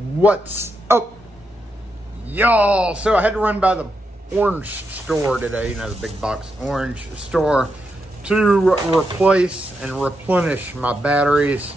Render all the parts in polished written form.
What's up, y'all? So I had to run by the orange store today, you know, the big box orange store, to replace and replenish my batteries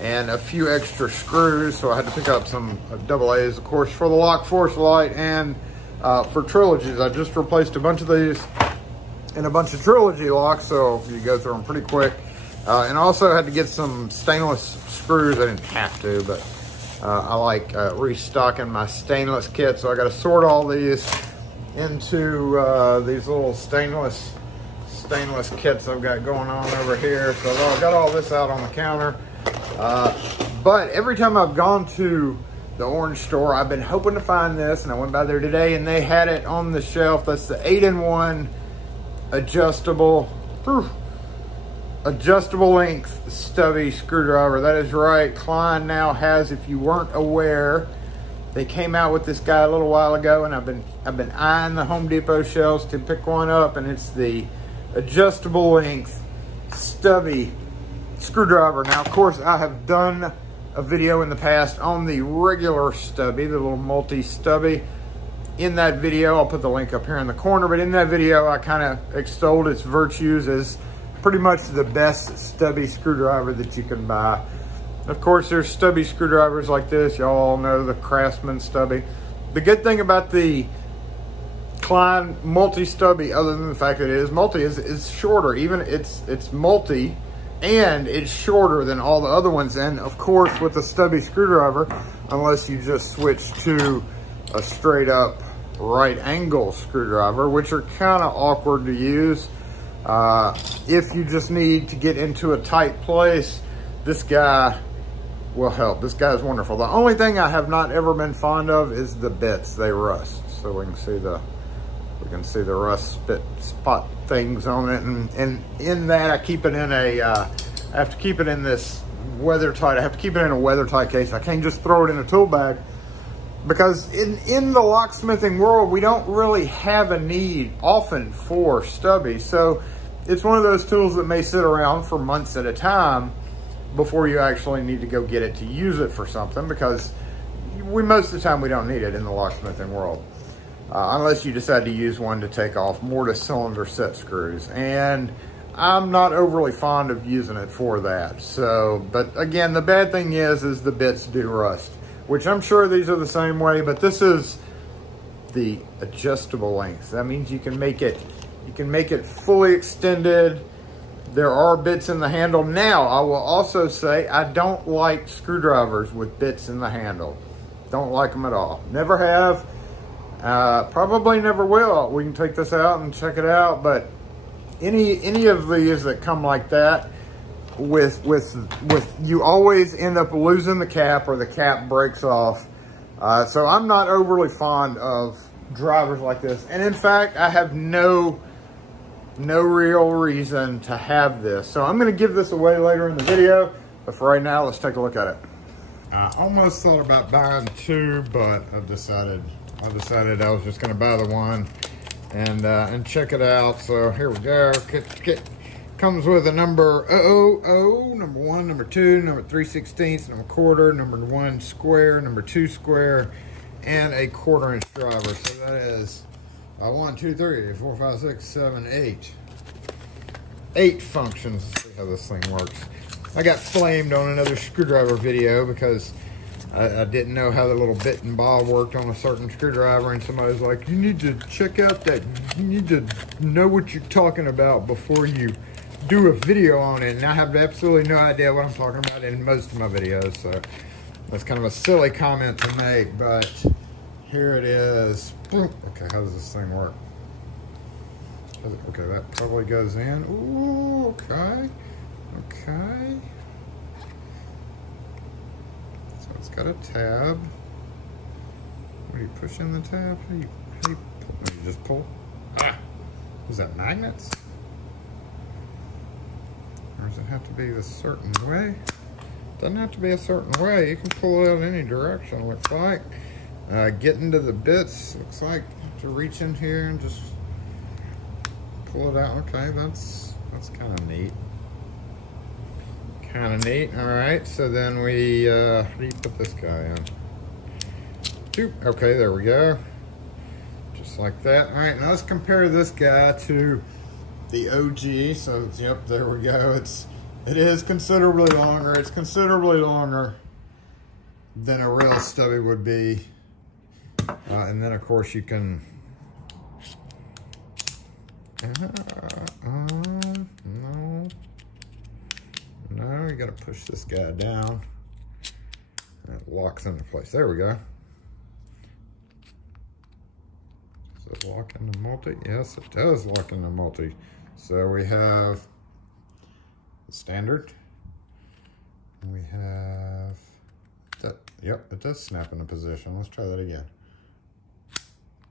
and a few extra screws. So I had to pick up some AA's, of course, for the Lock Force light and for trilogies. I just replaced a bunch of these and a bunch of trilogy locks, so you go through them pretty quick. And also had to get some stainless screws. I didn't have to, but I like restocking my stainless kit, so I got to sort all these into these little stainless kits I've got going on over here. So I've got all this out on the counter. But every time I've gone to the orange store, I've been hoping to find this, and I went by there today and they had it on the shelf. That's the 8-in-1 adjustable length stubby screwdriver. That is right. Klein now has, if you weren't aware, they came out with this guy a little while ago, and I've been eyeing the Home Depot shelves to pick one up, and it's the adjustable length stubby screwdriver. Now, of course, I have done a video in the past on the regular stubby, the little multi-stubby. In that video, I'll put the link up here in the corner, but in that video, I kind of extolled its virtues as pretty much the best stubby screwdriver that you can buy. Of course, there's stubby screwdrivers like this. Y'all all know the Craftsman stubby. The good thing about the Klein multi-stubby, other than the fact that it is multi, is shorter. Even it's multi, and it's shorter than all the other ones. And of course, with the stubby screwdriver, unless you just switch to a straight up right angle screwdriver, which are kind of awkward to use. If you just need to get into a tight place, this guy will help. This guy is wonderful. The only thing I have not ever been fond of is the bits. They rust. So we can see the rust spot things on it, and in that I keep it in a I have to keep it in this weather tight. I have to keep it in a weather tight case. I can't just throw it in a tool bag, because in the locksmithing world, we don't really have a need often for stubby. So it's one of those tools that may sit around for months at a time before you actually need to go get it to use it for something, because most of the time we don't need it in the locksmithing world. Unless you decide to use one to take off mortise cylinder set screws. And I'm not overly fond of using it for that. So, but again, the bad thing is the bits do rust, which I'm sure these are the same way, but this is the adjustable length. That means you can make it fully extended. There are bits in the handle. Now, I will also say I don't like screwdrivers with bits in the handle. Don't like them at all. Never have. Probably never will. We can take this out and check it out, but any of these that come like that, with you always end up losing the cap, or the cap breaks off. So I'm not overly fond of drivers like this, and in fact I have no real reason to have this. So I'm going to give this away later in the video, but for right now, let's take a look at it. I almost thought about buying two, but I decided I was just going to buy the one and check it out. So here we go. Kit comes with a number 000, number 1, number 2, number 3/16, number quarter, number 1 square, number 2 square, and a 1/4 inch driver. So that is 1, 2, 3, 4, 5, 6, 7, 8. 8 functions. Let's see how this thing works. I got flamed on another screwdriver video because I didn't know how the little bit and ball worked on a certain screwdriver, and somebody was like, you need to check out that, you need to know what you're talking about before you do a video on it. And I have absolutely no idea what I'm talking about in most of my videos, so that's kind of a silly comment to make, but here it is. Okay, how does this thing work? Okay, that probably goes in. Ooh, okay. Okay. So it's got a tab. What do you push in the tab? How do you pull? You just pull? Ah! Is that magnets? Or does it have to be a certain way? Doesn't have to be a certain way. You can pull it out in any direction, looks like. Getting to the bits, looks like you have to reach in here and just pull it out. Okay, that's kind of neat. Kind of neat. All right, so then we, how do you put this guy in? Okay, there we go. Just like that. All right, now let's compare this guy to the OG. So, yep, there we go. It is considerably longer. It's considerably longer than a real stubby would be. And then, of course, you can... No, you gotta push this guy down. And it locks into place. There we go. Does it lock into multi? Yes, it does lock into multi. So we have the standard. We have that. Yep, it does snap into position. Let's try that again.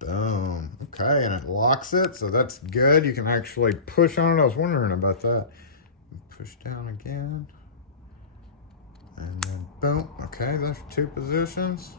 Boom. Okay, and it locks it, so that's good. You can actually push on it. I was wondering about that. Push down again. And then boom. Okay, there's 2 positions.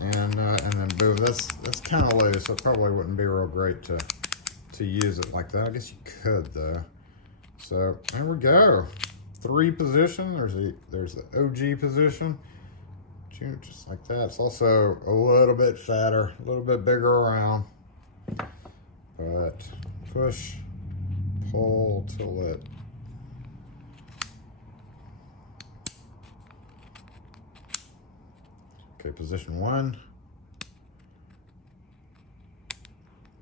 And then boom. That's kind of loose, so it probably wouldn't be real great to use it like that. I guess you could though. So there we go. 3 position. There's the OG position. Just like that. It's also a little bit fatter, a little bit bigger around. But push, pull till it. Okay, position 1.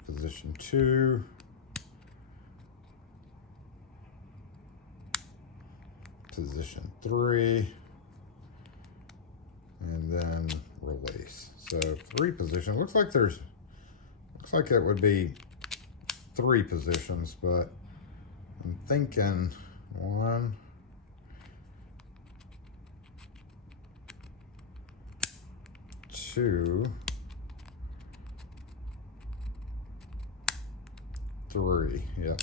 Position 2. Position 3. And then release. So 3 position. Looks like it would be 3 positions, but I'm thinking 1, 2, 3. Yep.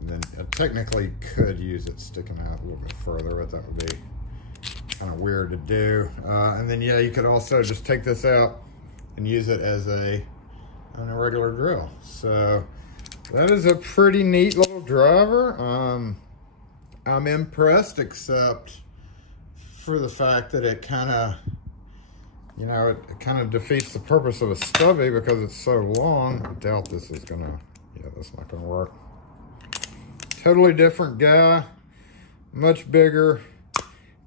And then I technically could use it sticking out a little bit further, but that would be kind of weird to do. And then yeah, you could also just take this out and use it as an irregular drill. So that is a pretty neat little driver. I'm impressed, except for the fact that it kind of, you know, it kind of defeats the purpose of a stubby because it's so long. I doubt this is gonna, yeah, that's not gonna work. Totally different guy, much bigger.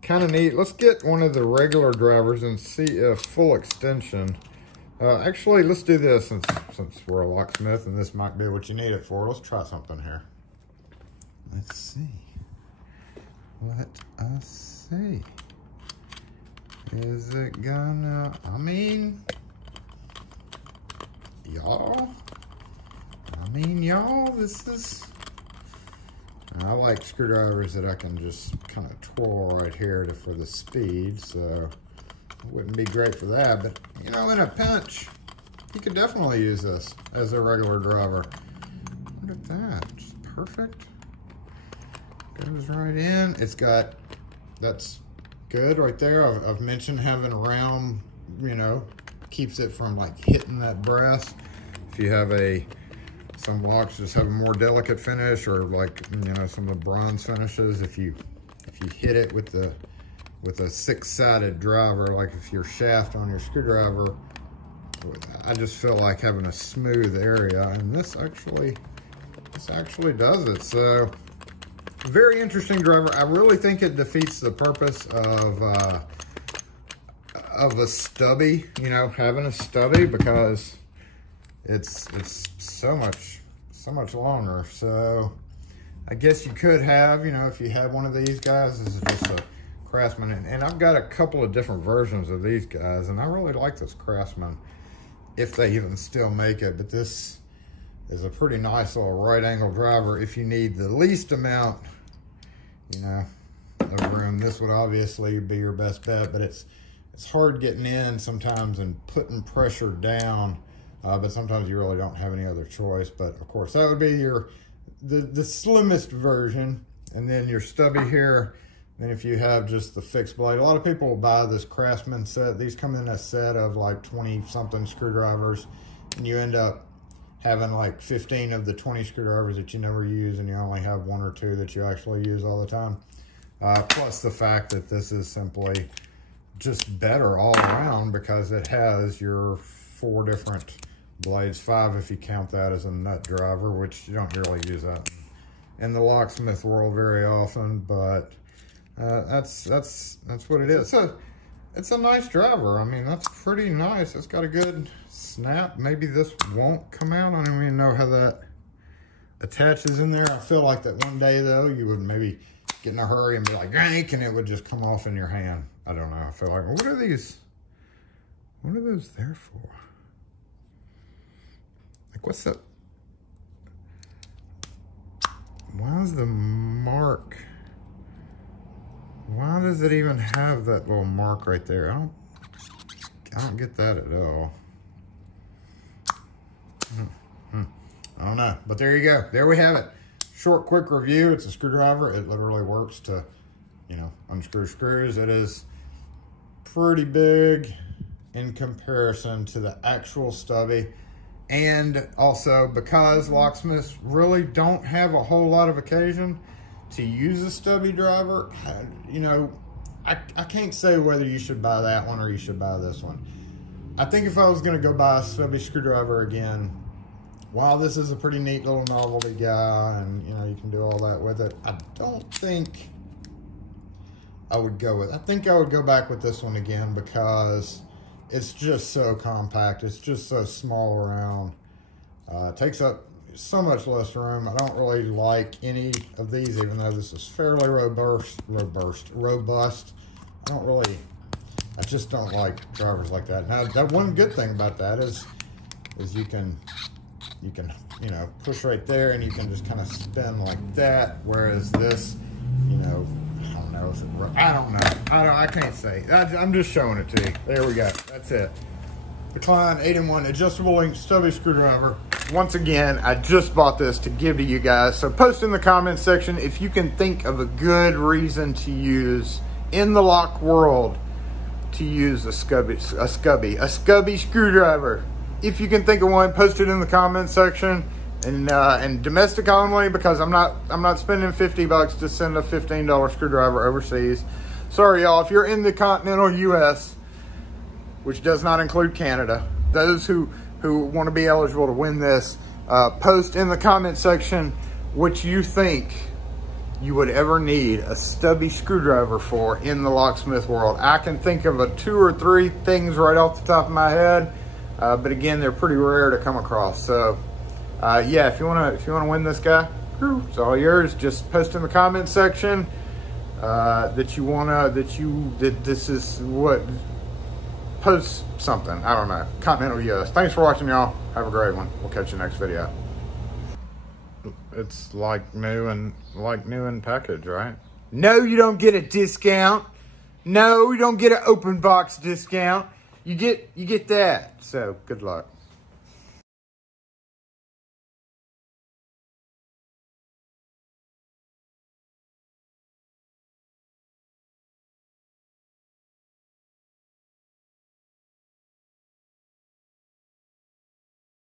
Kind of neat. Let's get one of the regular drivers and see a full extension. Actually, let's do this since we're a locksmith and this might be what you need it for. Let's try something here. Let's see. Let us see. Is it gonna, I mean, y'all, this is, I like screwdrivers that I can just kind of twirl right here for the speed, so it wouldn't be great for that. But, you know, in a pinch, you could definitely use this as a regular driver. Look at that, just perfect. Goes right in. It's got, that's good right there. I've mentioned having a round, you know, keeps it from like hitting that brass. If you have some locks just have a more delicate finish, or like, you know, some of the bronze finishes, if you hit it with a 6-sided driver, like if your shaft on your screwdriver, I just feel like having a smooth area, and this actually does it. So very interesting driver. I really think it defeats the purpose of a stubby, you know, having a stubby, because it's so much longer. So I guess you could have, you know, if you had one of these guys, this is just a Craftsman, and I've got a couple of different versions of these guys, and I really like this Craftsman, if they even still make it. But this is a pretty nice little right angle driver if you need the least amount, you know, of room. This would obviously be your best bet, but it's hard getting in sometimes and putting pressure down. But sometimes you really don't have any other choice. But of course, that would be the slimmest version. And then your stubby here. Then if you have just the fixed blade, a lot of people will buy this Craftsman set. These come in a set of like 20-something screwdrivers, and you end up having like 15 of the 20 screwdrivers that you never use, and you only have 1 or 2 that you actually use all the time. Plus the fact that this is simply just better all around because it has your 4 different blades, 5 if you count that as a nut driver, which you don't really use that in the locksmith world very often, but that's what it is. It's a nice driver. I mean, that's pretty nice. It's got a good snap. Maybe this won't come out. I don't even know how that attaches in there. I feel like that one day though, you would maybe get in a hurry and be like, yank, and it would just come off in your hand. I don't know. I feel like, what are these? What are those there for? Like, what's that? Why is the mark? Why does it even have that little mark right there? I don't get that at all. I don't know, but there you go. There we have it. Short, quick review. It's a screwdriver. It literally works to, you know, unscrew screws. It is pretty big in comparison to the actual stubby. And also because locksmiths really don't have a whole lot of occasion to use a stubby driver, you know, I can't say whether you should buy that one or you should buy this one. I think if I was going to go buy a stubby screwdriver again, while this is a pretty neat little novelty guy and, you know, you can do all that with it, I don't think I would go with it. I think I would go back with this one again because it's just so compact. It's just so small around. It takes up so much less room. I don't really like any of these, even though this is fairly robust. I just don't like drivers like that. Now, that one good thing about that is you can, you know, push right there and you can just kind of spin like that. Whereas this, you know, I don't know if it, I don't know. I can't say. I'm just showing it to you. There we go. That's it. The Klein 8-in-1 Adjustable Length Stubby Screwdriver. Once again, I just bought this to give to you guys. So post in the comments section if you can think of a good reason to use in the lock world to use a scubby screwdriver. If you can think of one, post it in the comments section. And domestic only, because I'm not spending $50 to send a $15 screwdriver overseas. Sorry, y'all. If you're in the continental U.S., which does not include Canada, those who want to be eligible to win this, post in the comment section what you think you would ever need a stubby screwdriver for in the locksmith world. I can think of 2 or 3 things right off the top of my head, but again, they're pretty rare to come across. So yeah, if you wanna win this guy, it's all yours. Just post in the comment section that this is what. Post something. I don't know. Continental US. Thanks for watching, y'all. Have a great one. We'll catch you next video. It's like new and packaged, right? No, you don't get a discount. No, you don't get an open box discount. You get that. So good luck.